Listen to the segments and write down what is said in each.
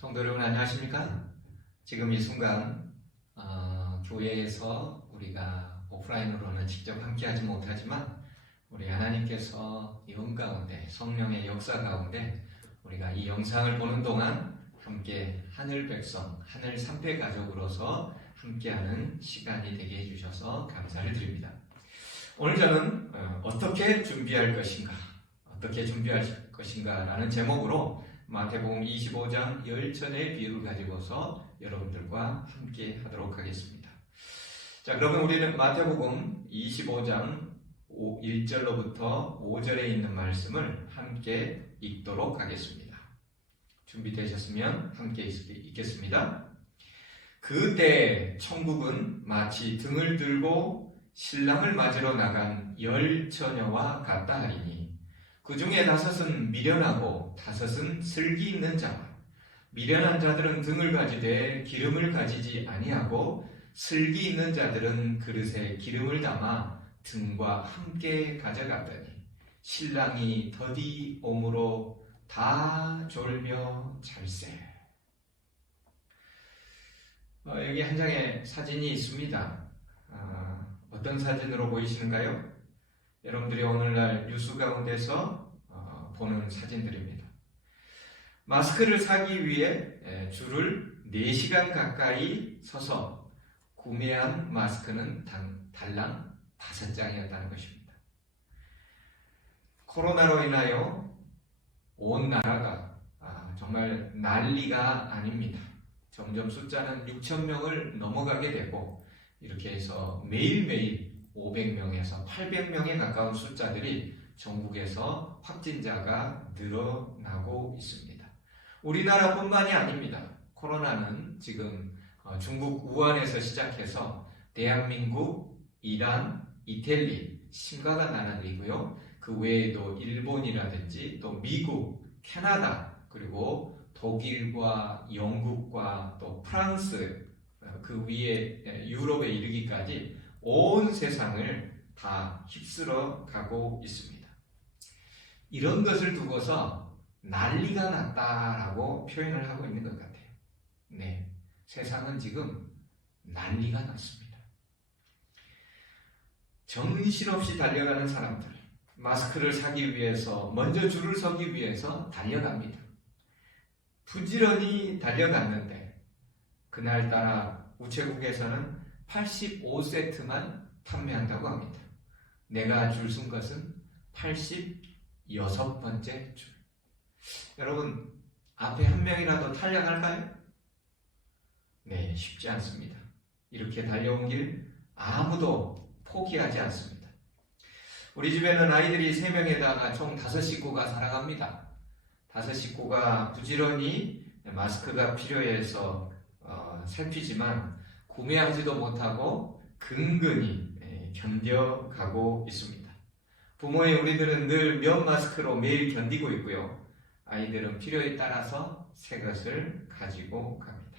성도 여러분 안녕하십니까? 지금 이 순간 교회에서 우리가 오프라인으로는 직접 함께하지 못하지만 우리 하나님께서 영 가운데 성령의 역사 가운데 우리가 이 영상을 보는 동안 함께 하늘 백성, 하늘 삼패 가족으로서 함께하는 시간이 되게 해주셔서 감사를 드립니다. 오늘 저는 어떻게 준비할 것인가 라는 제목으로 마태복음 25장 열천의 비유를 가지고서 여러분들과 함께 하도록 하겠습니다. 자, 그러면 우리는 마태복음 25장 1절로부터 5절에 있는 말씀을 함께 읽도록 하겠습니다. 준비되셨으면 함께 읽겠습니다. 그때 천국은 마치 등을 들고 신랑을 맞으러 나간 10처녀와 같다 하리니 그 중에 5은 미련하고 5은 슬기 있는 자라. 미련한 자들은 등을 가지되 기름을 가지지 아니하고 슬기 있는 자들은 그릇에 기름을 담아 등과 함께 가져갔더니 신랑이 더디 오므로 다 졸며 잘세. 여기 한 장의 사진이 있습니다. 어떤 사진으로 보이시는가요? 여러분들이 오늘날 뉴스 가운데서 보는 사진들입니다. 마스크를 사기 위해 줄을 4시간 가까이 서서 구매한 마스크는 달랑 5장이었다는 것입니다. 코로나로 인하여 온 나라가 정말 난리가 아닙니다. 점점 숫자는 6,000명을 넘어가게 되고 이렇게 해서 매일매일 500명에서 800명에 가까운 숫자들이 전국에서 확진자가 늘어나고 있습니다. 우리나라뿐만이 아닙니다. 코로나는 지금 중국 우한에서 시작해서 대한민국, 이란, 이태리 심각한 나라들이고요. 그 외에도 일본이라든지 또 미국, 캐나다 그리고 독일과 영국과 또 프랑스 그 위에 유럽에 이르기까지 온 세상을 다 휩쓸어 가고 있습니다. 이런 것을 두고서 난리가 났다라고 표현을 하고 있는 것 같아요. 네, 세상은 지금 난리가 났습니다. 정신없이 달려가는 사람들, 마스크를 사기 위해서 먼저 줄을 서기 위해서 달려갑니다. 부지런히 달려갔는데 그날따라 우체국에서는 85세트만 판매한다고 합니다. 내가 줄 쓴 것은 86번째 줄. 여러분, 앞에 한 명이라도 탈락할까요? 네, 쉽지 않습니다. 이렇게 달려온 길 아무도 포기하지 않습니다. 우리 집에는 아이들이 3명에다가 총 5식구가 살아갑니다. 5식구가 부지런히 마스크가 필요해서 살피지만 구매하지도 못하고 근근히 견뎌가고 있습니다. 부모의 우리들은 늘 면 마스크로 매일 견디고 있고요. 아이들은 필요에 따라서 새 것을 가지고 갑니다.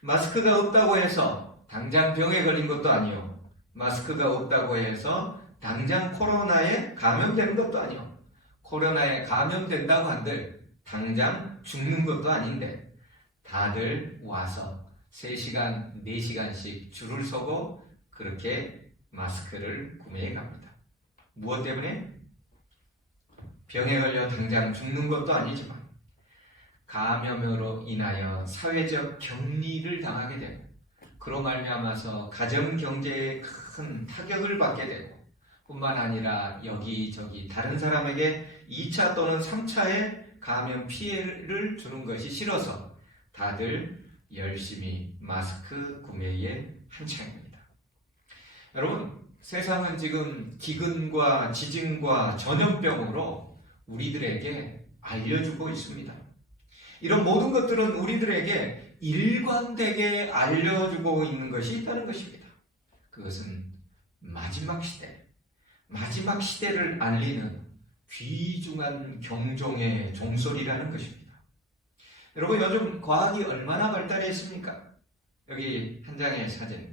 마스크가 없다고 해서 당장 병에 걸린 것도 아니요. 마스크가 없다고 해서 당장 코로나에 감염되는 것도 아니요. 코로나에 감염된다고 한들 당장 죽는 것도 아닌데 다들 와서 3시간, 4시간씩 줄을 서고 그렇게 마스크를 구매해 갑니다. 무엇 때문에? 병에 걸려 당장 죽는 것도 아니지만 감염으로 인하여 사회적 격리를 당하게 되고 그로 말미암아서 가정 경제에 큰 타격을 받게 되고 뿐만 아니라 여기저기 다른 사람에게 2차 또는 3차의 감염 피해를 주는 것이 싫어서 다들 열심히 마스크 구매에 한창입니다. 여러분, 세상은 지금 기근과 지진과 전염병으로 우리들에게 알려주고 있습니다. 이런 모든 것들은 우리들에게 일관되게 알려주고 있는 것이 있다는 것입니다. 그것은 마지막 시대를 알리는 귀중한 경종의 종소리라는 것입니다. 여러분, 요즘 과학이 얼마나 발달했습니까? 여기 한 장의 사진.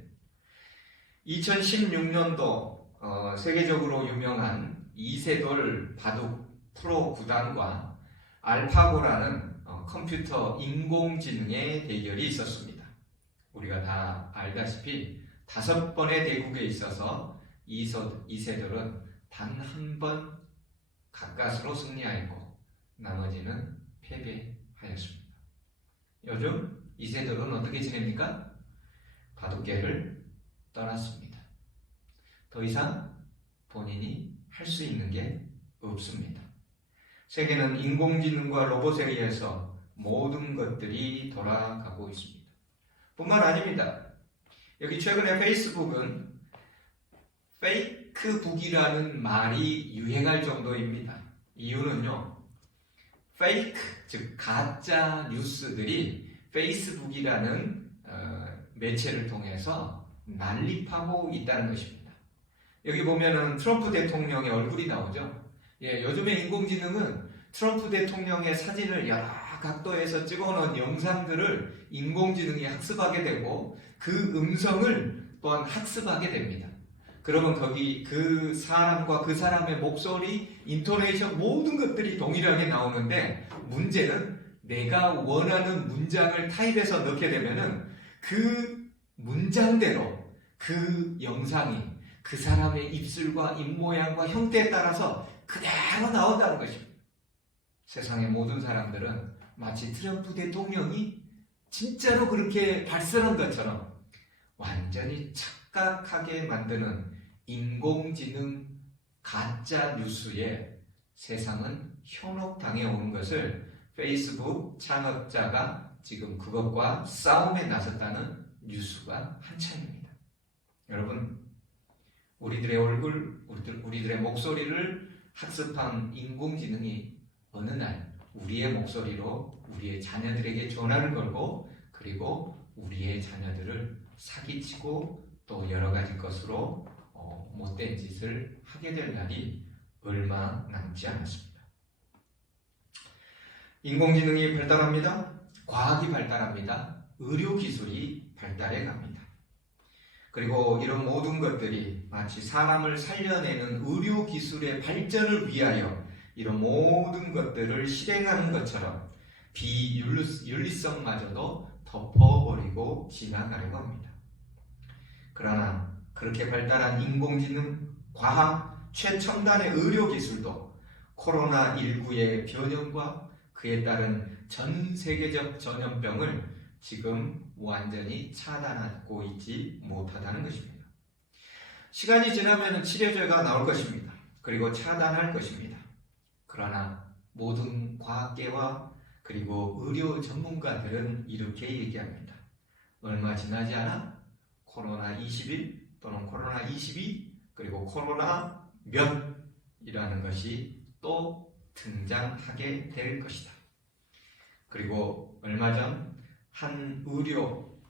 2016년도 세계적으로 유명한 이세돌 바둑 프로 구단과 알파고라는 컴퓨터 인공지능의 대결이 있었습니다. 우리가 다 알다시피 5번의 대국에 있어서 이세돌은 단 한 번 가까스로 승리하였고 나머지는 패배하였습니다. 요즘 이세돌은 어떻게 지냅니까? 바둑계를 떠났습니다. 더 이상 본인이 할 수 있는 게 없습니다. 세계는 인공지능과 로봇에 의해서 모든 것들이 돌아가고 있습니다. 뿐만 아닙니다. 여기 최근에 페이스북은 페이크북이라는 말이 유행할 정도입니다. 이유는요, 페이크, 즉 가짜 뉴스들이 페이스북이라는 매체를 통해서 난립하고 있다는 것입니다. 여기 보면은 트럼프 대통령의 얼굴이 나오죠. 예, 요즘에 인공지능은 트럼프 대통령의 사진을 여러 각도에서 찍어놓은 영상들을 인공지능이 학습하게 되고 그 음성을 또한 학습하게 됩니다. 그러면 거기 그 사람과 그 사람의 목소리, 인토네이션 모든 것들이 동일하게 나오는데 문제는 내가 원하는 문장을 타입해서 넣게 되면은 그 문장대로 그 영상이 그 사람의 입술과 입모양과 형태에 따라서 그대로 나온다는 것입니다. 세상의 모든 사람들은 마치 트럼프 대통령이 진짜로 그렇게 발설한 것처럼 완전히 착각하게 만드는 인공지능 가짜 뉴스에 세상은 현혹당해 오는 것을 페이스북 창업자가 지금 그것과 싸움에 나섰다는 뉴스가 한창입니다. 여러분, 우리들의 얼굴, 우리들의 목소리를 학습한 인공지능이 어느 날 우리의 목소리로 우리의 자녀들에게 전화를 걸고 그리고 우리의 자녀들을 사기치고 또 여러 가지 것으로 못된 짓을 하게 될 날이 얼마 남지 않았습니다. 인공지능이 발달합니다. 과학이 발달합니다. 의료기술이 발달해 갑니다. 그리고 이런 모든 것들이 마치 사람을 살려내는 의료기술의 발전을 위하여 이런 모든 것들을 실행하는 것처럼 비윤리성마저도 덮어버리고 지나가려고 합니다. 그러나 그렇게 발달한 인공지능, 과학, 최첨단의 의료기술도 코로나19의 변형과 그에 따른 전 세계적 전염병을 지금 완전히 차단하고 있지 못하다는 것입니다. 시간이 지나면 치료제가 나올 것입니다. 그리고 차단할 것입니다. 그러나 모든 과학계와 그리고 의료 전문가들은 이렇게 얘기합니다. 얼마 지나지 않아 코로나21 또는 코로나22 그리고 코로나 몇이라는 것이 또 등장하게 될 것이다. 그리고 얼마 전 한 의료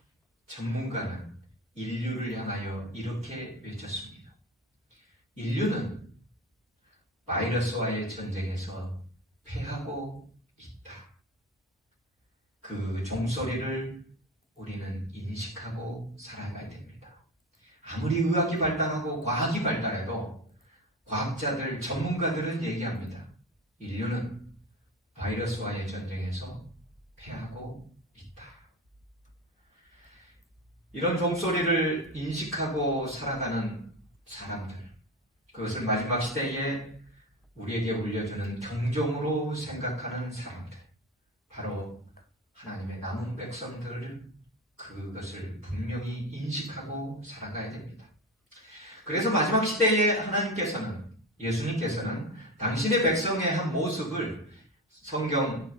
전문가는 인류를 향하여 이렇게 외쳤습니다. 인류는 바이러스와의 전쟁에서 패하고 있다. 그 종소리를 우리는 인식하고 살아가야 됩니다. 아무리 의학이 발달하고 과학이 발달해도 과학자들, 전문가들은 얘기합니다. 인류는 바이러스와의 전쟁에서 패하고 있다. 이런 종소리를 인식하고 살아가는 사람들, 그것을 마지막 시대에 우리에게 울려주는 경종으로 생각하는 사람들, 바로 하나님의 남은 백성들, 그것을 분명히 인식하고 살아가야 됩니다. 그래서 마지막 시대에 하나님께서는, 예수님께서는 당신의 백성의 한 모습을 성경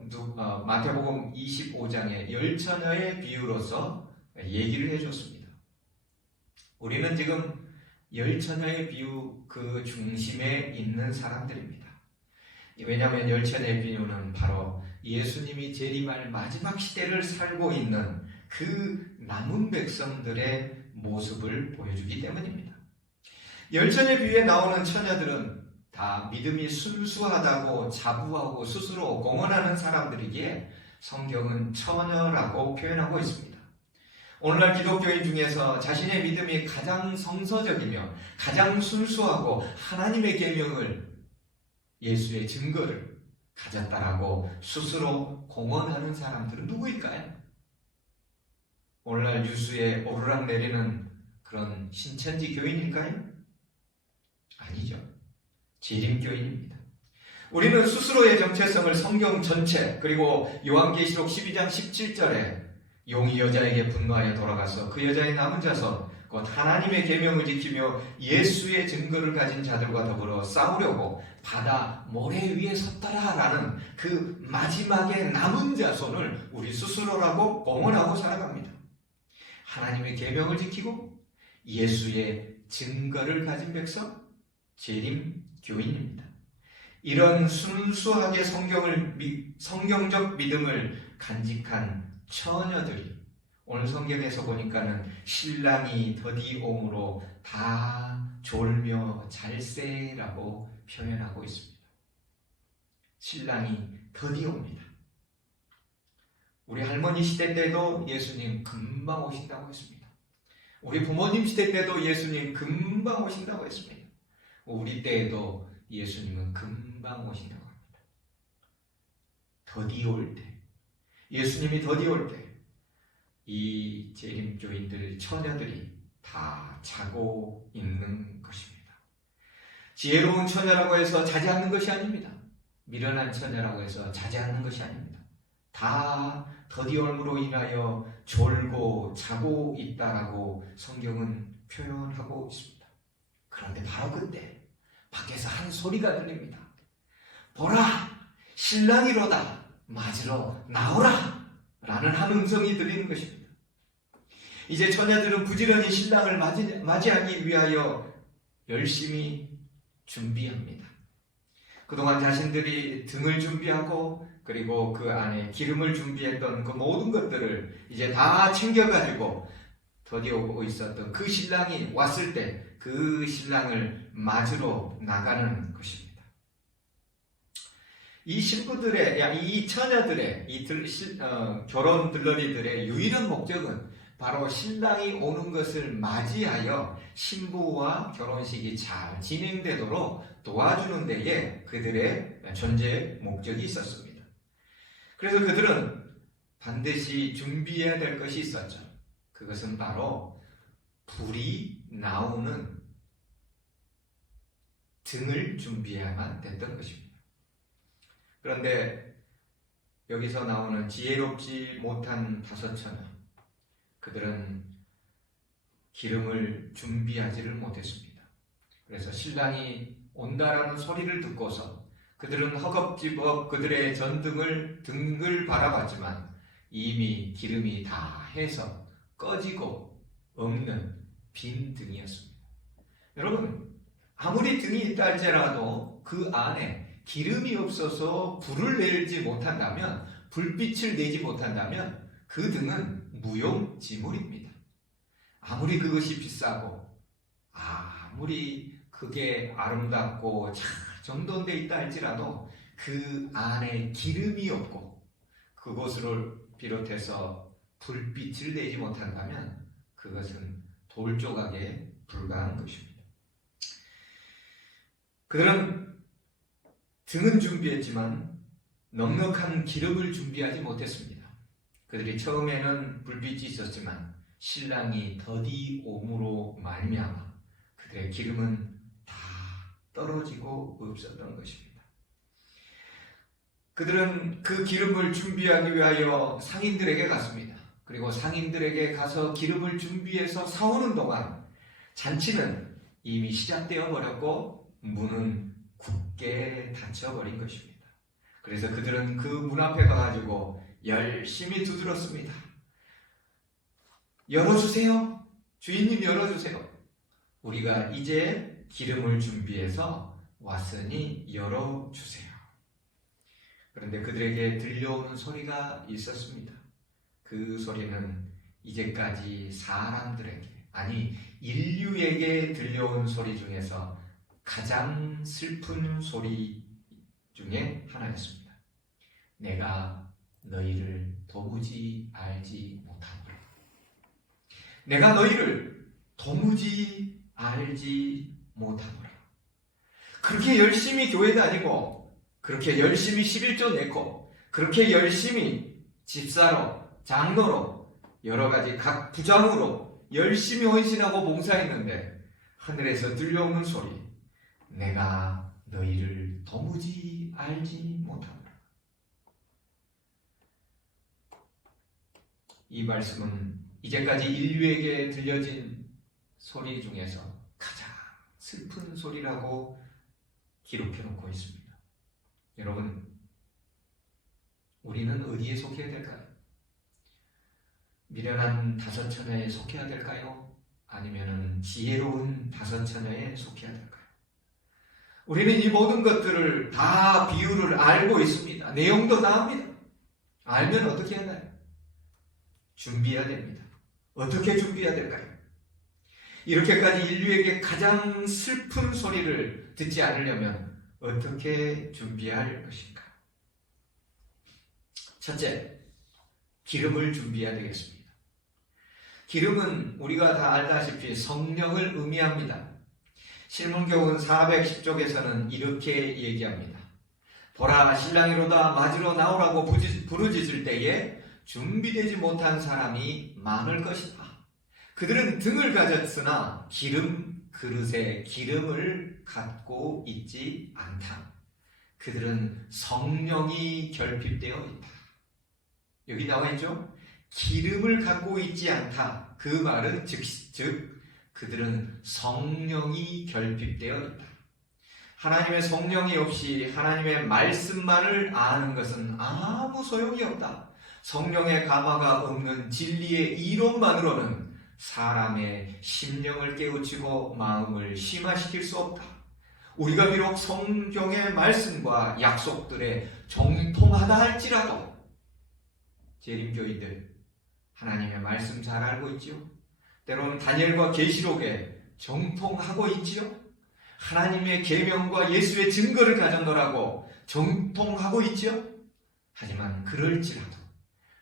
마태복음 25장의 열처녀의 비유로서 얘기를 해줬습니다. 우리는 지금 열처녀의 비유 그 중심에 있는 사람들입니다. 왜냐하면 열처녀의 비유는 바로 예수님이 재림할 마지막 시대를 살고 있는 그 남은 백성들의 모습을 보여주기 때문입니다. 열처녀의 비유에 나오는 처녀들은 다 믿음이 순수하다고 자부하고 스스로 공언하는 사람들이기에 성경은 처녀라고 표현하고 있습니다. 오늘날 기독교인 중에서 자신의 믿음이 가장 성서적이며 가장 순수하고 하나님의 계명을, 예수의 증거를 가졌다라고 스스로 공언하는 사람들은 누구일까요? 오늘날 뉴스에 오르락내리는 그런 신천지 교인일까요? 아니죠. 재림교인입니다. 우리는 스스로의 정체성을 성경 전체 그리고 요한계시록 12장 17절에 용이 여자에게 분노하여 돌아가서 그 여자의 남은 자손 곧 하나님의 계명을 지키며 예수의 증거를 가진 자들과 더불어 싸우려고 바다 모래 위에 섰더라라는 그 마지막에 남은 자손을 우리 스스로라고 공언하고 살아갑니다. 하나님의 계명을 지키고 예수의 증거를 가진 백성, 재림교인입니다. 이런 순수하게 성경적 믿음을 간직한 처녀들이 오늘 성경에서 보니까는 신랑이 더디옴으로 다 졸며 잘세라고 표현하고 있습니다. 신랑이 더디옵니다. 우리 할머니 시대 때도 예수님 금방 오신다고 했습니다. 우리 부모님 시대 때도 예수님 금방 오신다고 했습니다. 우리 때에도 예수님은 금방 오신다고 합니다. 더디올 때, 예수님이 더디올 때, 이 재림교인들, 처녀들이 다 자고 있는 것입니다. 지혜로운 처녀라고 해서 자지 않는 것이 아닙니다. 미련한 처녀라고 해서 자지 않는 것이 아닙니다. 다 더디올므로 인하여 졸고 자고 있다라고 성경은 표현하고 있습니다. 그런데 바로 그때 밖에서 한 소리가 들립니다. 보라, 신랑이로다, 맞으러 나오라 라는 한 음성이 들리는 것입니다. 이제 처녀들은 부지런히 신랑을 맞이하기 위하여 열심히 준비합니다. 그동안 자신들이 등을 준비하고 그리고 그 안에 기름을 준비했던 그 모든 것들을 이제 다 챙겨가지고 더디오고 있었던 그 신랑이 왔을 때 그 신랑을 맞으러 나가는 것입니다. 이 신부들의, 이 처녀들의, 결혼 들러리들의 유일한 목적은 바로 신랑이 오는 것을 맞이하여 신부와 결혼식이 잘 진행되도록 도와주는 데에 그들의 존재 목적이 있었습니다. 그래서 그들은 반드시 준비해야 될 것이 있었죠. 그것은 바로 불이 나오는 등을 준비해야만 됐던 것입니다. 그런데 여기서 나오는 지혜롭지 못한 다섯 처녀, 그들은 기름을 준비하지를 못했습니다. 그래서 신랑이 온다라는 소리를 듣고서 그들은 허겁지겁 그들의 등을 바라봤지만 이미 기름이 다 해서 꺼지고 없는 빈 등이었습니다. 여러분, 아무리 등이 있다 할지라도 그 안에 기름이 없어서 불을 내지 못한다면, 불빛을 내지 못한다면 그 등은 무용지물입니다. 아무리 그것이 비싸고 아무리 그게 아름답고 잘 정돈되어 있다 할지라도 그 안에 기름이 없고 그것을 비롯해서 불빛을 내지 못한다면 그것은 돌조각에 불과한 것입니다. 그들은 등은 준비했지만 넉넉한 기름을 준비하지 못했습니다. 그들이 처음에는 불빛이 있었지만 신랑이 더디옴으로 말미암아 그들의 기름은 다 떨어지고 없었던 것입니다. 그들은 그 기름을 준비하기 위하여 상인들에게 갔습니다. 그리고 상인들에게 가서 기름을 준비해서 사오는 동안 잔치는 이미 시작되어 버렸고 문은 굳게 닫혀버린 것입니다. 그래서 그들은 그 문 앞에 가가지고 열심히 두드렸습니다. 열어주세요. 주인님 열어주세요. 우리가 이제 기름을 준비해서 왔으니 열어주세요. 그런데 그들에게 들려오는 소리가 있었습니다. 그 소리는 이제까지 사람들에게, 아니 인류에게 들려온 소리 중에서 가장 슬픈 소리 중에 하나였습니다. 내가 너희를 도무지 알지 못하노라. 내가 너희를 도무지 알지 못하노라. 그렇게 열심히 교회 다니고 그렇게 열심히 11조 내고 그렇게 열심히 집사로, 장로로, 여러 가지 각 부장으로 열심히 헌신하고 봉사했는데 하늘에서 들려오는 소리, 내가 너희를 도무지 알지 못한다. 이 말씀은 이제까지 인류에게 들려진 소리 중에서 가장 슬픈 소리라고 기록해 놓고 있습니다. 여러분, 우리는 어디에 속해야 될까요? 미련한 다섯 처녀에 속해야 될까요? 아니면 지혜로운 다섯 처녀에 속해야 될까요? 우리는 이 모든 것들을 다 비유를 알고 있습니다. 내용도 다 압니다. 알면 어떻게 하나요? 준비해야 됩니다. 어떻게 준비해야 될까요? 이렇게까지 인류에게 가장 슬픈 소리를 듣지 않으려면 어떻게 준비해야 할 것인가? 첫째, 기름을 준비해야 되겠습니다. 기름은 우리가 다 알다시피 성령을 의미합니다. 실문교훈 410쪽에서는 이렇게 얘기합니다. 보라, 신랑이로다 맞으러 나오라고 부르짖을 때에 준비되지 못한 사람이 많을 것이다. 그들은 등을 가졌으나 기름 그릇에 기름을 갖고 있지 않다. 그들은 성령이 결핍되어 있다. 여기 나와 있죠? 기름을 갖고 있지 않다. 그 말은 즉 그들은 성령이 결핍되어 있다. 하나님의 성령이 없이 하나님의 말씀만을 아는 것은 아무 소용이 없다. 성령의 감화가 없는 진리의 이론만으로는 사람의 심령을 깨우치고 마음을 심화시킬 수 없다. 우리가 비록 성경의 말씀과 약속들에 정통하다 할지라도 재림교인들 하나님의 말씀 잘 알고 있지요? 때로는 다니엘과 계시록에 정통하고 있지요? 하나님의 계명과 예수의 증거를 가졌노라고 정통하고 있지요? 하지만 그럴지라도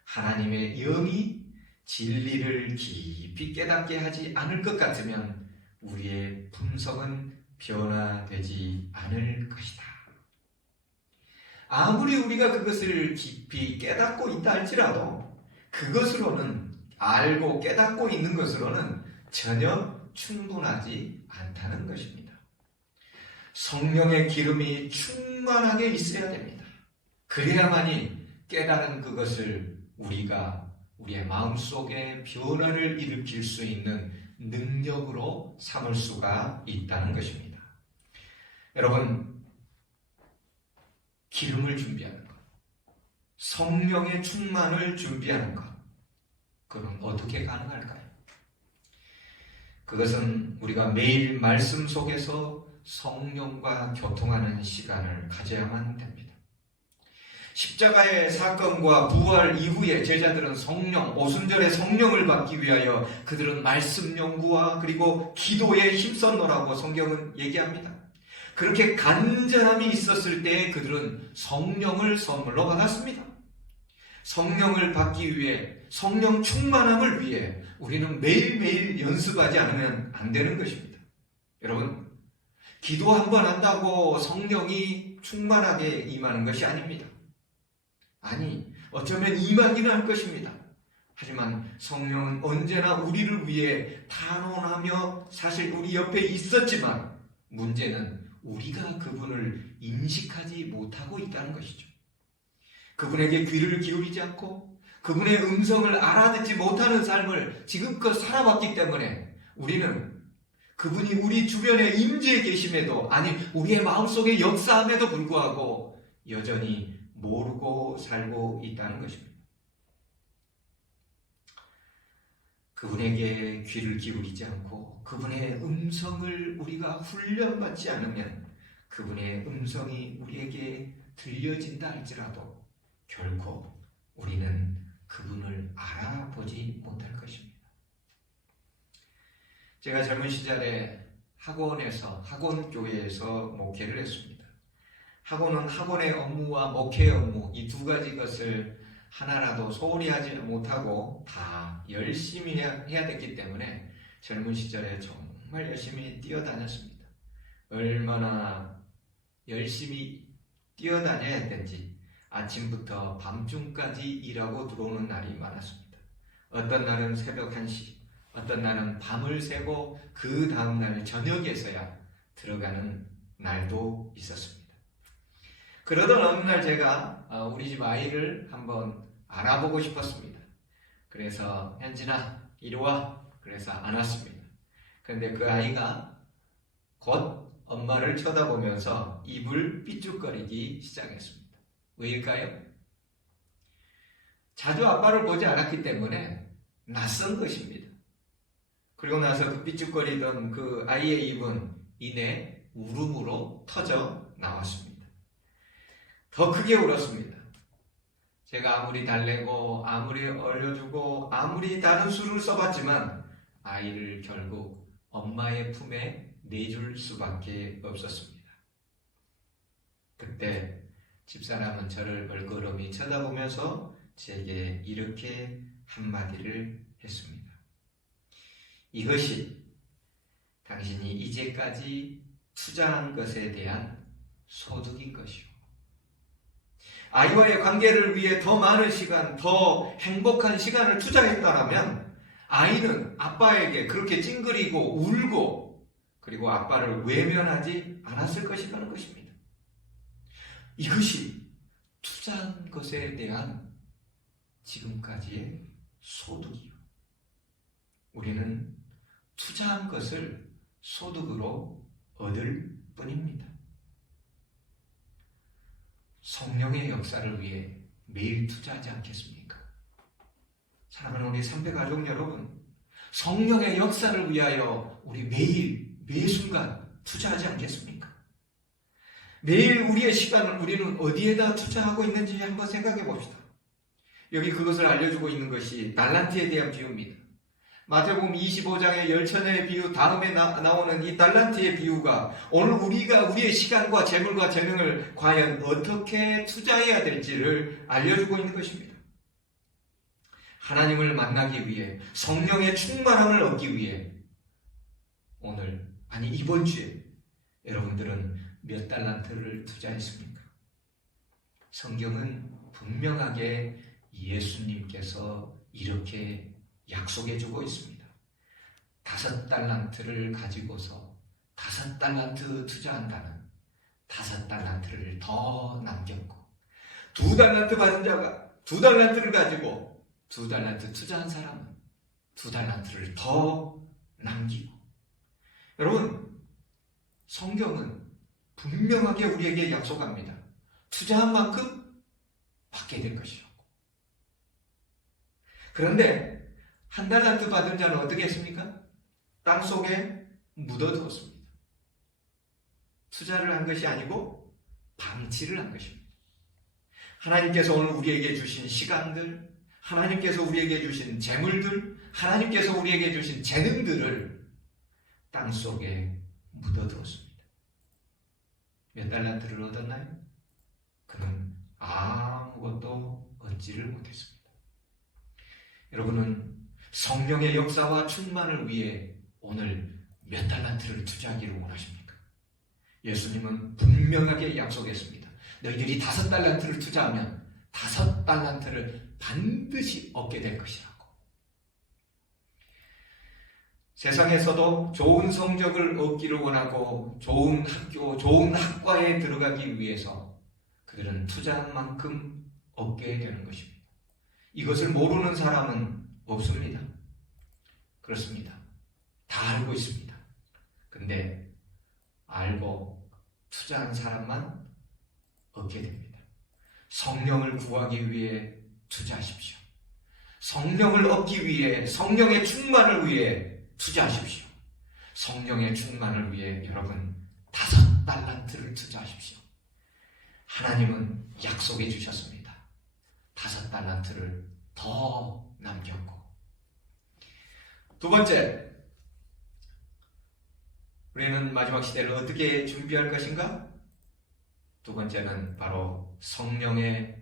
하나님의 영이 진리를 깊이 깨닫게 하지 않을 것 같으면 우리의 품성은 변화되지 않을 것이다. 아무리 우리가 그것을 깊이 깨닫고 있다 할지라도 그것으로는 알고 깨닫고 있는 것으로는 전혀 충분하지 않다는 것입니다. 성령의 기름이 충만하게 있어야 됩니다. 그래야만이 깨달은 그것을 우리가 우리의 마음속에 변화를 일으킬 수 있는 능력으로 삼을 수가 있다는 것입니다. 여러분, 기름을 준비하는 것, 성령의 충만을 준비하는 것, 그건 어떻게 가능할까요? 그것은 우리가 매일 말씀 속에서 성령과 교통하는 시간을 가져야만 됩니다. 십자가의 사건과 부활 이후에 제자들은 성령, 오순절에 성령을 받기 위하여 그들은 말씀 연구와 그리고 기도에 힘썼노라고 성경은 얘기합니다. 그렇게 간절함이 있었을 때 그들은 성령을 선물로 받았습니다. 성령을 받기 위해, 성령 충만함을 위해 우리는 매일매일 연습하지 않으면 안 되는 것입니다. 여러분, 기도 한 번 한다고 성령이 충만하게 임하는 것이 아닙니다. 아니, 어쩌면 임하기는 할 것입니다. 하지만 성령은 언제나 우리를 위해 탄원하며 사실 우리 옆에 있었지만 문제는 우리가 그분을 인식하지 못하고 있다는 것이죠. 그분에게 귀를 기울이지 않고 그분의 음성을 알아듣지 못하는 삶을 지금껏 살아왔기 때문에 우리는 그분이 우리 주변에 임재해 계심에도, 아니 우리의 마음속에 역사함에도 불구하고 여전히 모르고 살고 있다는 것입니다. 그분에게 귀를 기울이지 않고 그분의 음성을 우리가 훈련받지 않으면 그분의 음성이 우리에게 들려진다 할지라도 결코 우리는 그분을 알아보지 못할 것입니다. 제가 젊은 시절에 학원교회에서 목회를 했습니다. 학원은 학원의 업무와 목회의 업무, 이 두 가지 것을 하나라도 소홀히 하지 못하고 다 열심히 해야 됐기 때문에 젊은 시절에 정말 열심히 뛰어다녔습니다. 얼마나 열심히 뛰어다녀야 했든지 아침부터 밤중까지 일하고 들어오는 날이 많았습니다. 어떤 날은 새벽 1시, 어떤 날은 밤을 새고 그 다음날 저녁에서야 들어가는 날도 있었습니다. 그러던 어느 날 제가 우리 집 아이를 한번 알아보고 싶었습니다. 그래서 현진아 이리 와. 그래서 안았습니다. 그런데 그 아이가 곧 엄마를 쳐다보면서 입을 삐죽거리기 시작했습니다. 왜일까요? 자주 아빠를 보지 않았기 때문에 낯선 것입니다. 그리고 나서 그 삐죽거리던 그 아이의 입은 이내 울음으로 터져 나왔습니다. 더 크게 울었습니다. 제가 아무리 달래고 아무리 얼려주고 아무리 다른 수를 써봤지만 아이를 결국 엄마의 품에 내줄 수밖에 없었습니다. 그때 집사람은 저를 얼그러미 쳐다보면서 제게 이렇게 한마디를 했습니다. 이것이 당신이 이제까지 투자한 것에 대한 소득인 것이오. 아이와의 관계를 위해 더 많은 시간, 더 행복한 시간을 투자했다면 아이는 아빠에게 그렇게 찡그리고 울고 그리고 아빠를 외면하지 않았을 것이라는 것입니다. 이것이 투자한 것에 대한 지금까지의 소득이요. 우리는 투자한 것을 소득으로 얻을 뿐입니다. 성령의 역사를 위해 매일 투자하지 않겠습니까? 사랑하는 우리 삼배가족 여러분, 성령의 역사를 위하여 우리 매일 매순간 투자하지 않겠습니까? 매일 우리의 시간을 우리는 어디에다 투자하고 있는지 한번 생각해 봅시다. 여기 그것을 알려주고 있는 것이 달란트에 대한 비유입니다. 마태복음 25장의 열처녀의 비유 다음에 나오는 이 달란트의 비유가 오늘 우리가 우리의 시간과 재물과 재능을 과연 어떻게 투자해야 될지를 알려주고 있는 것입니다. 하나님을 만나기 위해 성령의 충만함을 얻기 위해 오늘 아니 이번 주에 여러분들은 몇 달란트를 투자했습니까? 성경은 분명하게 예수님께서 이렇게 약속해주고 있습니다. 5달란트를 가지고서 5달란트 투자한다는 5달란트를 더 남겼고 2달란트 받은 자가 2달란트를 가지고 2달란트 투자한 사람은 2달란트를 더 남기고 여러분 성경은 분명하게 우리에게 약속합니다. 투자한 만큼 받게 될 것이라고. 그런데 1달란트 받은 자는 어떻게 했습니까? 땅속에 묻어두었습니다. 투자를 한 것이 아니고 방치를 한 것입니다. 하나님께서 오늘 우리에게 주신 시간들, 하나님께서 우리에게 주신 재물들, 하나님께서 우리에게 주신 재능들을 땅속에 묻어두었습니다. 몇 달란트를 얻었나요? 그는 아무것도 얻지를 못했습니다. 여러분은 성령의 역사와 충만을 위해 오늘 몇 달란트를 투자하기를 원하십니까? 예수님은 분명하게 약속했습니다. 너희들이 5달란트를 투자하면 5달란트를 반드시 얻게 될 것이라고. 세상에서도 좋은 성적을 얻기를 원하고 좋은 학교, 좋은 학과에 들어가기 위해서 그들은 투자한 만큼 얻게 되는 것입니다. 이것을 모르는 사람은 없습니다. 그렇습니다. 다 알고 있습니다. 근데 알고 투자한 사람만 얻게 됩니다. 성령을 구하기 위해 투자하십시오. 성령을 얻기 위해 성령의 충만을 위해 투자하십시오. 성령의 충만을 위해 여러분 5달란트를 투자하십시오. 하나님은 약속해 주셨습니다. 5달란트를 더 남겼고 두 번째, 우리는 마지막 시대를 어떻게 준비할 것인가? 두 번째는 바로 성령의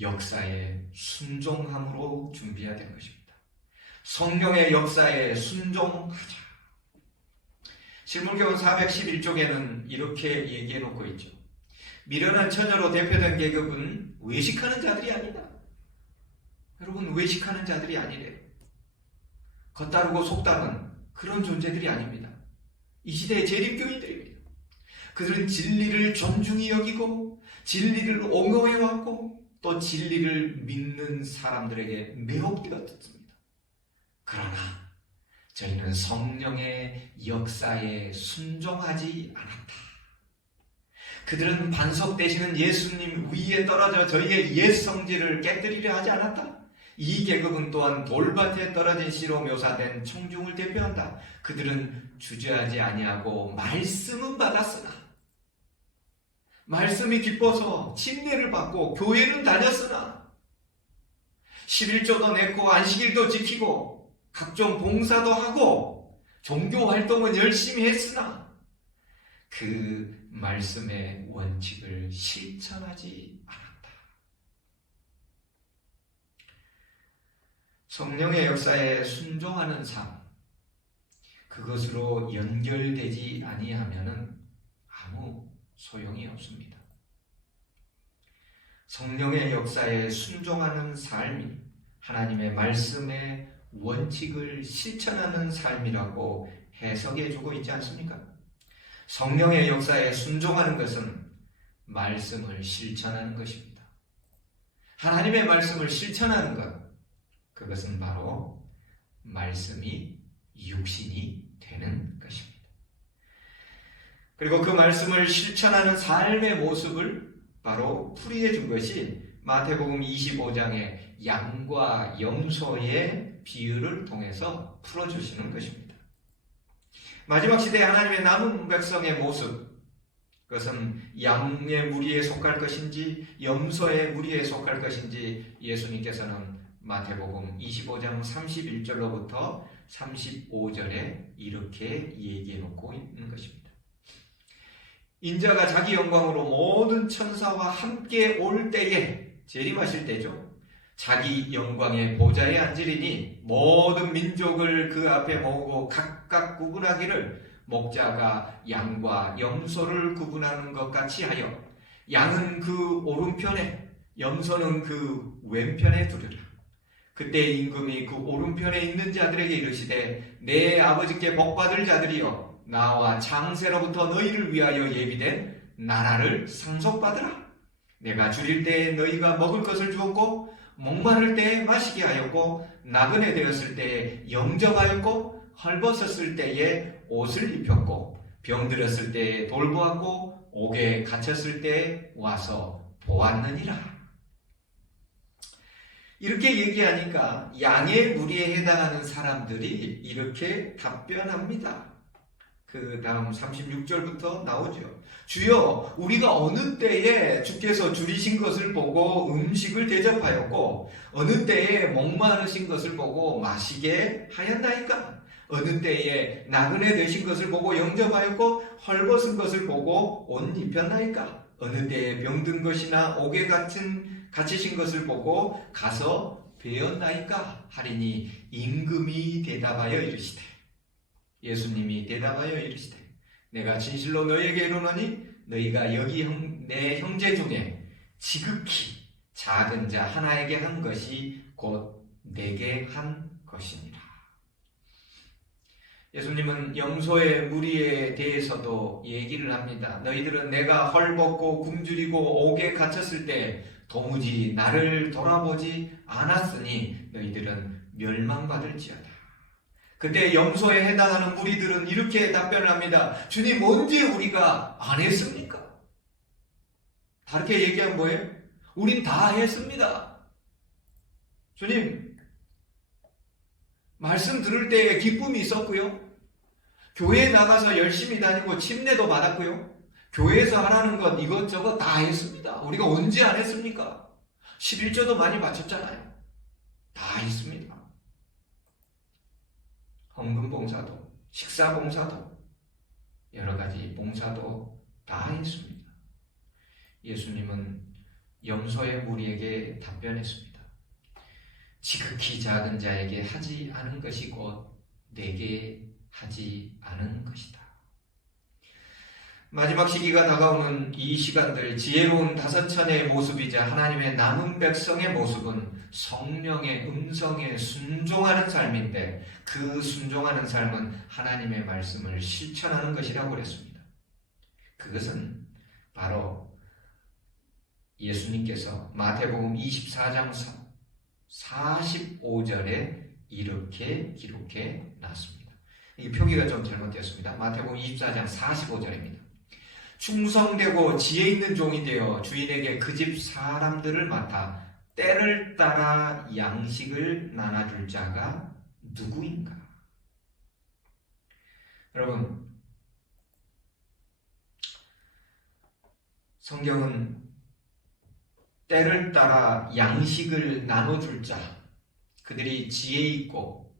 역사에 순종함으로 준비해야 되는 것입니다. 성령의 역사에 순종하자. 실문교훈 411쪽에는 이렇게 얘기해 놓고 있죠. 미련한 처녀로 대표된 계급은 외식하는 자들이 아니다. 여러분, 외식하는 자들이 아니래요. 겉다르고 속다른 그런 존재들이 아닙니다. 이 시대의 재림교인들입니다. 그들은 진리를 존중히 여기고 진리를 옹호해왔고 또 진리를 믿는 사람들에게 매혹되었습니다. 그러나 저희는 성령의 역사에 순종하지 않았다. 그들은 반석되시는 예수님 위에 떨어져 저희의 옛 성질을 깨뜨리려 하지 않았다. 이 계급은 또한 돌밭에 떨어진 씨로 묘사된 청중을 대표한다. 그들은 주저하지 아니하고 말씀은 받았으나 말씀이 기뻐서 침례를 받고 교회는 다녔으나 11조도 냈고 안식일도 지키고 각종 봉사도 하고 종교 활동은 열심히 했으나 그 말씀의 원칙을 실천하지 않았다. 성령의 역사에 순종하는 삶, 그것으로 연결되지 아니하면은 아무 소용이 없습니다. 성령의 역사에 순종하는 삶이 하나님의 말씀의 원칙을 실천하는 삶이라고 해석해주고 있지 않습니까? 성령의 역사에 순종하는 것은 말씀을 실천하는 것입니다. 하나님의 말씀을 실천하는 것, 그것은 바로 말씀이 육신이 되는 것입니다. 그리고 그 말씀을 실천하는 삶의 모습을 바로 풀이해 준 것이 마태복음 25장의 양과 염소의 비유를 통해서 풀어주시는 것입니다. 마지막 시대에 하나님의 남은 백성의 모습, 그것은 양의 무리에 속할 것인지 염소의 무리에 속할 것인지 예수님께서는 마태복음 25장 31절로부터 35절에 이렇게 얘기해 놓고 있는 것입니다. 인자가 자기 영광으로 모든 천사와 함께 올 때에, 재림하실 때죠. 자기 영광의 보좌에 앉으리니 모든 민족을 그 앞에 모으고 각각 구분하기를 목자가 양과 염소를 구분하는 것 같이 하여 양은 그 오른편에 염소는 그 왼편에 두리라. 그때 임금이 그 오른편에 있는 자들에게 이르시되 내 아버지께 복받을 자들이여 나와 창세로부터 너희를 위하여 예비된 나라를 상속받으라. 내가 줄일 때에 너희가 먹을 것을 주었고 목마를 때에 마시게 하였고 나그네 되었을 때에 영접하였고 헐벗었을 때에 옷을 입혔고 병들었을 때에 돌보았고 옥에 갇혔을 때에 와서 보았느니라. 이렇게 얘기하니까 양의 무리에 해당하는 사람들이 이렇게 답변합니다. 그 다음 36절부터 나오죠. 주여, 우리가 어느 때에 주께서 줄이신 것을 보고 음식을 대접하였고 어느 때에 목마르신 것을 보고 마시게 하였나이까? 어느 때에 나그네 되신 것을 보고 영접하였고 헐벗은 것을 보고 옷 입혔나이까? 어느 때에 병든 것이나 옥에 갇히신 것을 보고 가서 배웠나이까? 하리니 임금이 대답하여 이르시되, 예수님이 대답하여 이르시되 내가 진실로 너희에게 이르노니 너희가 여기 내 형제 중에 지극히 작은 자 하나에게 한 것이 곧 내게 한 것이니라. 예수님은 염소의 무리에 대해서도 얘기를 합니다. 너희들은 내가 헐벗고 굶주리고 옥에 갇혔을 때 도무지 나를 돌아보지 않았으니 너희들은 멸망받을지어다. 그때 염소에 해당하는 무리들은 이렇게 답변을 합니다. 주님, 언제 우리가 안 했습니까? 다르게 얘기하면 뭐예요? 우린 다 했습니다. 주님, 말씀 들을 때에 기쁨이 있었고요. 교회에 나가서 열심히 다니고 침례도 받았고요. 교회에서 하라는 것 이것저것 다 했습니다. 우리가 언제 안 했습니까? 11조도 많이 바쳤잖아요. 다 했습니다. 헌금 봉사도, 식사 봉사도, 여러 가지 봉사도 다 했습니다. 예수님은 염소의 무리에게 답변했습니다. 지극히 작은 자에게 하지 않은 것이 곧 내게 하지 않은 것이다. 마지막 시기가 다가오는 이 시간들, 지혜로운 다섯천의 모습이자 하나님의 남은 백성의 모습은 성령의 음성에 순종하는 삶인데, 그 순종하는 삶은 하나님의 말씀을 실천하는 것이라고 그랬습니다. 그것은 바로 예수님께서 마태복음 24장 45절에 이렇게 기록해 놨습니다. 이 표기가 좀 잘못되었습니다. 마태복음 24장 45절입니다. 충성되고 지혜 있는 종이 되어 주인에게 그 집 사람들을 맡아 때를 따라 양식을 나눠줄 자가 누구인가? 여러분, 성경은 때를 따라 양식을 나눠줄 자, 그들이 지혜 있고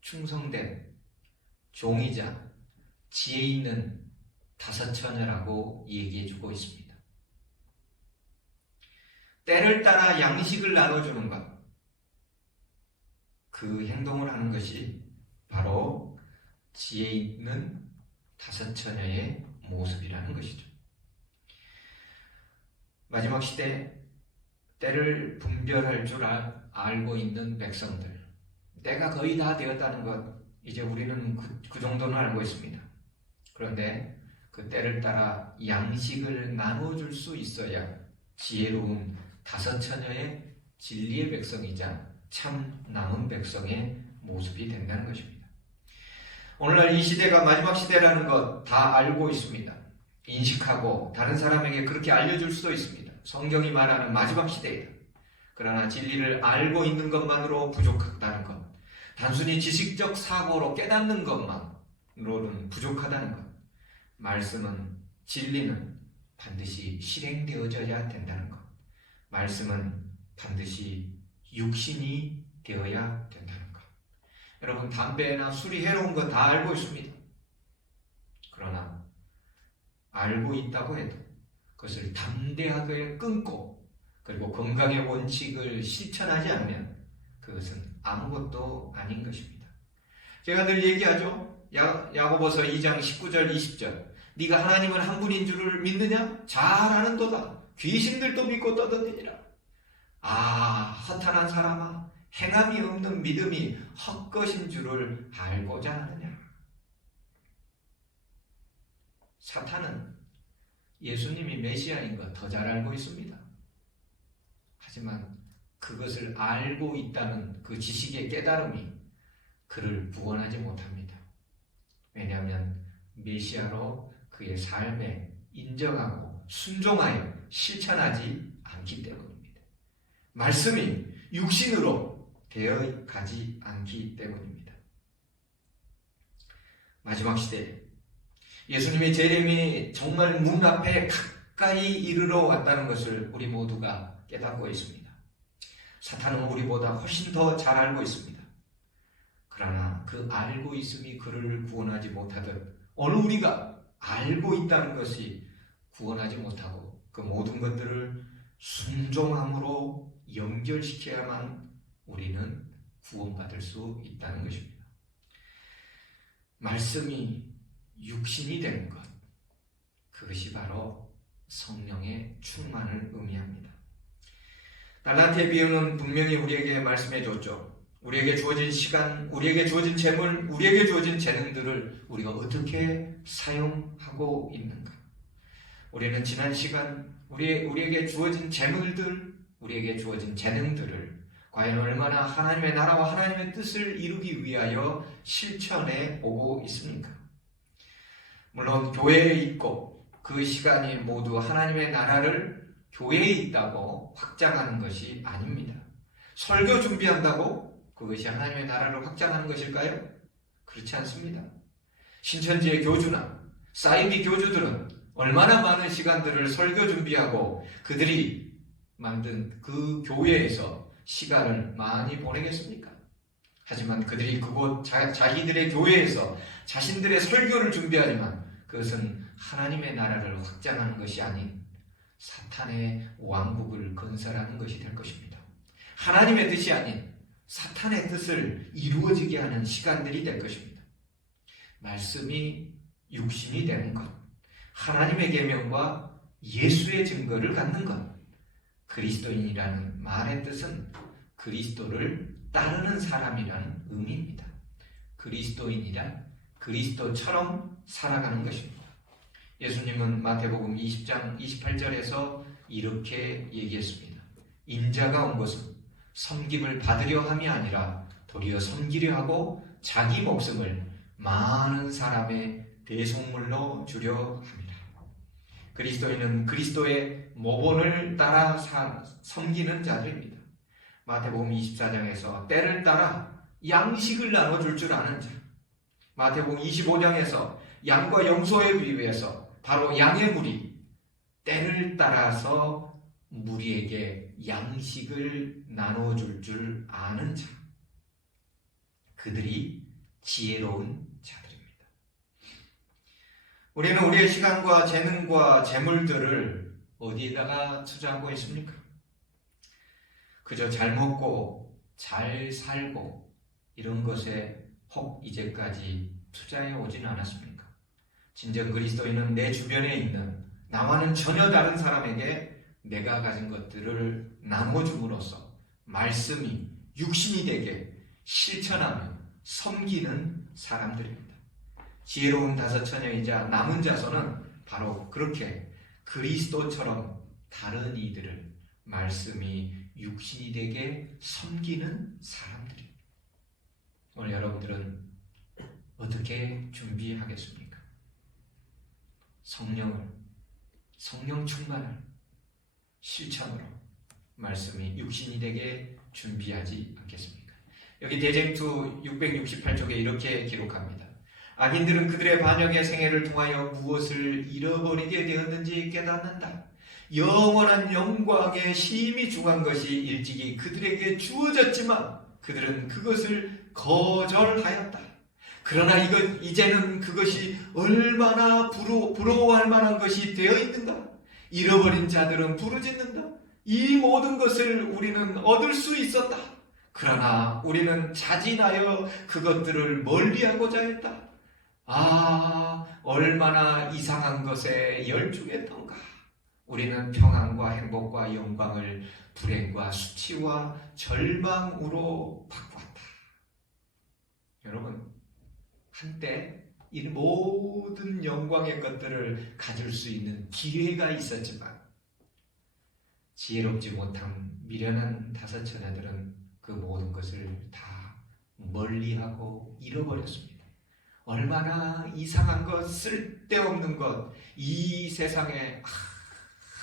충성된 종이자 지혜 있는 다섯처녀라고 얘기해주고 있습니다. 때를 따라 양식을 나눠주는 것, 그 행동을 하는 것이 바로 지혜 있는 다섯처녀의 모습이라는 것이죠. 마지막 시대, 때를 분별할 줄 알고 있는 백성들, 때가 거의 다 되었다는 것, 이제 우리는 그 정도는 알고 있습니다. 그런데 그 때를 따라 양식을 나눠줄 수 있어야 지혜로운 다섯처녀의 진리의 백성이자 참 남은 백성의 모습이 된다는 것입니다. 오늘날 이 시대가 마지막 시대라는 것 다 알고 있습니다. 인식하고 다른 사람에게 그렇게 알려줄 수도 있습니다. 성경이 말하는 마지막 시대이다. 그러나 진리를 알고 있는 것만으로 부족하다는 것, 단순히 지식적 사고로 깨닫는 것만으로는 부족하다는 것, 말씀은, 진리는 반드시 실행되어져야 된다는 것, 말씀은 반드시 육신이 되어야 된다는 것. 여러분, 담배나 술이 해로운 거 다 알고 있습니다. 그러나 알고 있다고 해도 그것을 담대하게 끊고 그리고 건강의 원칙을 실천하지 않으면 그것은 아무것도 아닌 것입니다. 제가 늘 얘기하죠. 야고보서 2장 19절 20절, 네가 하나님은 한 분인 줄을 믿느냐? 잘 아는도다. 귀신들도 믿고 떠드느니라. 허탄한 사람아, 행함이 없는 믿음이 헛것인 줄을 알고자 하느냐? 사탄은 예수님이 메시아인 거 더 잘 알고 있습니다. 하지만 그것을 알고 있다는 그 지식의 깨달음이 그를 구원하지 못합니다. 왜냐하면 메시아로 그의 삶에 인정하고 순종하여 실천하지 않기 때문입니다. 말씀이 육신으로 되어 가지 않기 때문입니다. 마지막 시대, 예수님의 재림이 정말 문 앞에 가까이 이르러 왔다는 것을 우리 모두가 깨닫고 있습니다. 사탄은 우리보다 훨씬 더 잘 알고 있습니다. 그러나 그 알고 있음이 그를 구원하지 못하듯 오늘 우리가 알고 있다는 것이 구원하지 못하고 그 모든 것들을 순종함으로 연결시켜야만 우리는 구원받을 수 있다는 것입니다. 말씀이 육신이 되는 것, 그것이 바로 성령의 충만을 의미합니다. 달란트의 비유는 분명히 우리에게 말씀해 줬죠. 우리에게 주어진 시간, 우리에게 주어진 재물, 우리에게 주어진 재능들을 우리가 어떻게 사용하고 있는가. 우리는 지난 시간 우리에게 주어진 재물들, 우리에게 주어진 재능들을 과연 얼마나 하나님의 나라와 하나님의 뜻을 이루기 위하여 실천해 오고 있습니까? 물론 교회에 있고 그 시간이 모두 하나님의 나라를 교회에 있다고 확장하는 것이 아닙니다. 설교 준비한다고 그것이 하나님의 나라를 확장하는 것일까요? 그렇지 않습니다. 신천지의 교주나 사이비 교주들은 얼마나 많은 시간들을 설교 준비하고 그들이 만든 그 교회에서 시간을 많이 보내겠습니까? 하지만 그들이 그곳 자기들의 교회에서 자신들의 설교를 준비하지만 그것은 하나님의 나라를 확장하는 것이 아닌 사탄의 왕국을 건설하는 것이 될 것입니다. 하나님의 뜻이 아닌 사탄의 뜻을 이루어지게 하는 시간들이 될 것입니다. 말씀이 육신이 되는 것, 하나님의 계명과 예수의 증거를 갖는 것. 그리스도인이라는 말의 뜻은 그리스도를 따르는 사람이라는 의미입니다. 그리스도인이란 그리스도처럼 살아가는 것입니다. 예수님은 마태복음 20장 28절에서 이렇게 얘기했습니다. 인자가 온 것은 섬김을 받으려 함이 아니라 도리어 섬기려 하고 자기 목숨을 많은 사람의 대속물로 주려 합니다. 그리스도인은 그리스도의 모본을 따라 섬기는 자들입니다. 마태복음 24장에서 때를 따라 양식을 나눠줄 줄 아는 자, 마태복음 25장에서 양과 염소에 비유해서 바로 양의 무리, 때를 따라서 무리에게 양식을 나눠줄 줄 아는 자, 그들이 지혜로운 자들입니다. 우리는 우리의 시간과 재능과 재물들을 어디에다가 투자하고 있습니까? 그저 잘 먹고 잘 살고 이런 것에 혹 이제까지 투자해 오진 않았습니까? 진정 그리스도인은 내 주변에 있는 나와는 전혀 다른 사람에게 내가 가진 것들을 나눠줌으로써 말씀이 육신이 되게 실천하며 섬기는 사람들입니다. 지혜로운 다섯 처녀이자 남은 자손은 바로 그렇게 그리스도처럼 다른 이들을 말씀이 육신이 되게 섬기는 사람들입니다. 오늘 여러분들은 어떻게 준비하겠습니까? 성령 충만을 실천으로 말씀이 육신이 되게 준비하지 않겠습니까? 여기 대쟁투 668쪽에 이렇게 기록합니다. 악인들은 그들의 반역의 생애를 통하여 무엇을 잃어버리게 되었는지 깨닫는다. 영원한 영광에 심히 중한 것이 일찍이 그들에게 주어졌지만 그들은 그것을 거절하였다. 그러나 이제는 그것이 얼마나 부러워할 만한 것이 되어 있는가? 잃어버린 자들은 부르짖는다. 이 모든 것을 우리는 얻을 수 있었다. 그러나 우리는 자진하여 그것들을 멀리하고자 했다. 얼마나 이상한 것에 열중했던가. 우리는 평안과 행복과 영광을 불행과 수치와 절망으로 바꾸었다. 여러분, 한때 이 모든 영광의 것들을 가질 수 있는 기회가 있었지만 지혜롭지 못한 미련한 다섯 처녀들은 그 모든 것을 다 멀리하고 잃어버렸습니다. 얼마나 이상한 것, 쓸데없는 것, 이 세상에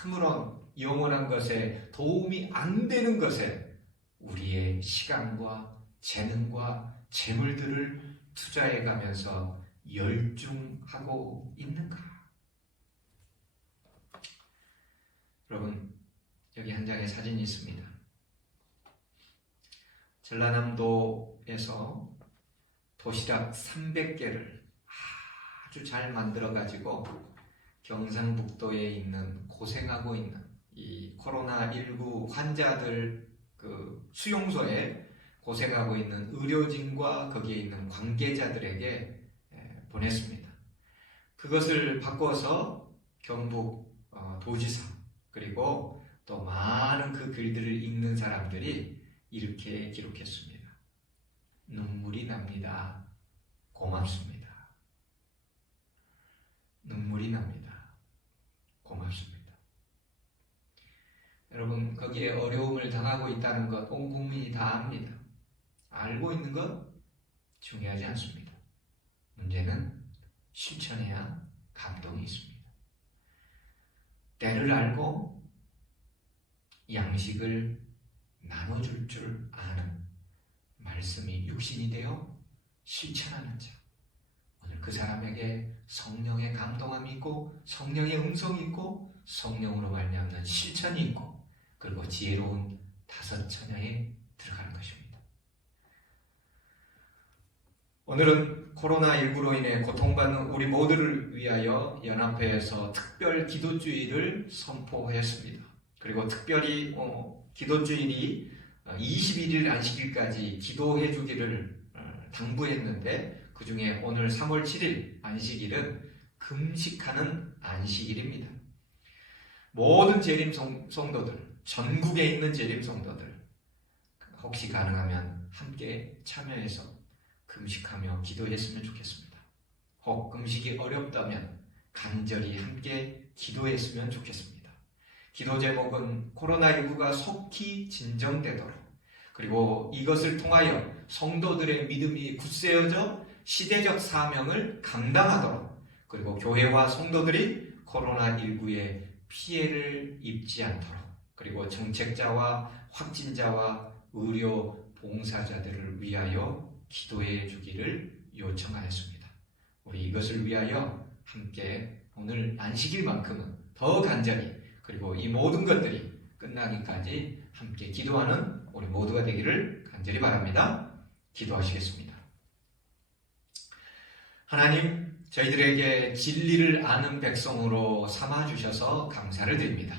아무런 영원한 것에 도움이 안 되는 것에 우리의 시간과 재능과 재물들을 투자해 가면서 열중하고 있는가? 여러분, 여기 한 장의 사진이 있습니다. 전라남도에서 도시락 300개를 아주 잘 만들어 가지고 경상북도에 있는 고생하고 있는 이 코로나19 환자들 그 수용소에 고생하고 있는 의료진과 거기에 있는 관계자들에게 보냈습니다. 그것을 바꿔서 경북 도지사 그리고 또 많은 그 글들을 읽는 사람들이 이렇게 기록했습니다. 눈물이 납니다. 고맙습니다. 눈물이 납니다. 고맙습니다. 여러분, 거기에 어려움을 당하고 있다는 것 온 국민이 다 압니다. 알고 있는 것 중요하지 않습니다. 문제는 실천해야 감동이 있습니다. 때를 알고 양식을 나눠줄 줄 아는 말씀이 육신이 되어 실천하는 자. 오늘 그 사람에게 성령의 감동함이 있고 성령의 음성이 있고 성령으로 말미암는 실천이 있고 그리고 지혜로운 다섯 처녀에 들어가는 것입니다. 오늘은 코로나19로 인해 고통받는 우리 모두를 위하여 연합회에서 특별 기도주의를 선포했습니다. 그리고 특별히 기도주일이 21일 안식일까지 기도해 주기를 당부했는데 그 중에 오늘 3월 7일 안식일은 금식하는 안식일입니다. 모든 재림 성도들, 전국에 있는 재림 성도들, 혹시 가능하면 함께 참여해서 금식하며 기도했으면 좋겠습니다. 혹 금식이 어렵다면 간절히 함께 기도했으면 좋겠습니다. 기도 제목은 코로나19가 속히 진정되도록, 그리고 이것을 통하여 성도들의 믿음이 굳세어져 시대적 사명을 감당하도록, 그리고 교회와 성도들이 코로나19에 피해를 입지 않도록, 그리고 정책자와 확진자와 의료 봉사자들을 위하여 기도해 주기를 요청하였습니다. 우리 이것을 위하여 함께 오늘 안식일만큼은 더 간절히, 그리고 이 모든 것들이 끝나기까지 함께 기도하는 우리 모두가 되기를 간절히 바랍니다. 기도하시겠습니다. 하나님, 저희들에게 진리를 아는 백성으로 삼아주셔서 감사를 드립니다.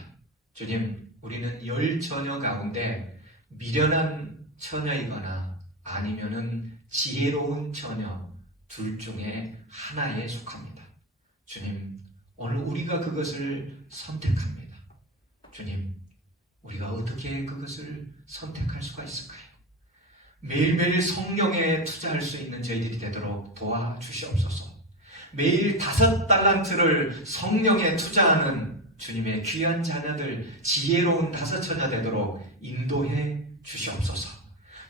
주님, 우리는 10처녀 가운데 미련한 처녀이거나 아니면은 지혜로운 처녀 둘 중에 하나에 속합니다. 주님, 오늘 우리가 그것을 선택합니다. 주님, 우리가 어떻게 그것을 선택할 수가 있을까요? 매일매일 성령에 투자할 수 있는 저희들이 되도록 도와주시옵소서. 매일 5달란트를 성령에 투자하는 주님의 귀한 자녀들, 지혜로운 5처녀 되도록 인도해 주시옵소서.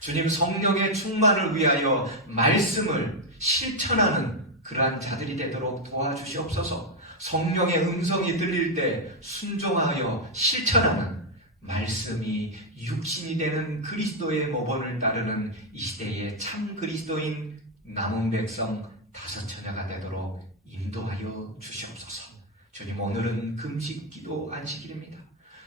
주님, 성령의 충만을 위하여 말씀을 실천하는 그러한 자들이 되도록 도와주시옵소서. 성령의 음성이 들릴 때 순종하여 실천하는, 말씀이 육신이 되는 그리스도의 모본을 따르는 이 시대의 참 그리스도인 남은 백성 5처녀가 되도록 인도하여 주시옵소서. 주님, 오늘은 금식 기도 안식일입니다.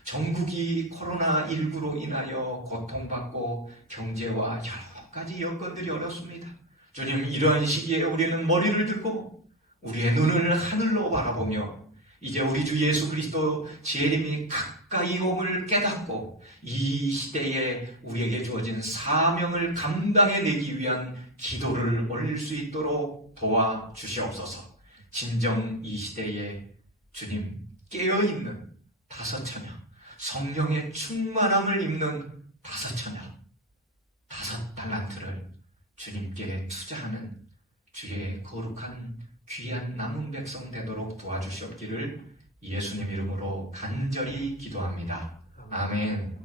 전국이 코로나19로 인하여 고통받고 경제와 여러 가지 여건들이 어렵습니다. 주님, 이러한 시기에 우리는 머리를 들고 우리의 눈을 하늘로 바라보며 이제 우리 주 예수 그리스도 재림이 가까이 옴을 깨닫고 이 시대에 우리에게 주어진 사명을 감당해내기 위한 기도를 올릴 수 있도록 도와주시옵소서. 진정 이 시대에 주님, 깨어있는 5처녀, 성령의 충만함을 입는 5처녀, 5달란트를 주님께 투자하는 주의 거룩한 귀한 남은 백성 되도록 도와주시옵기를 예수님 이름으로 간절히 기도합니다. 아멘.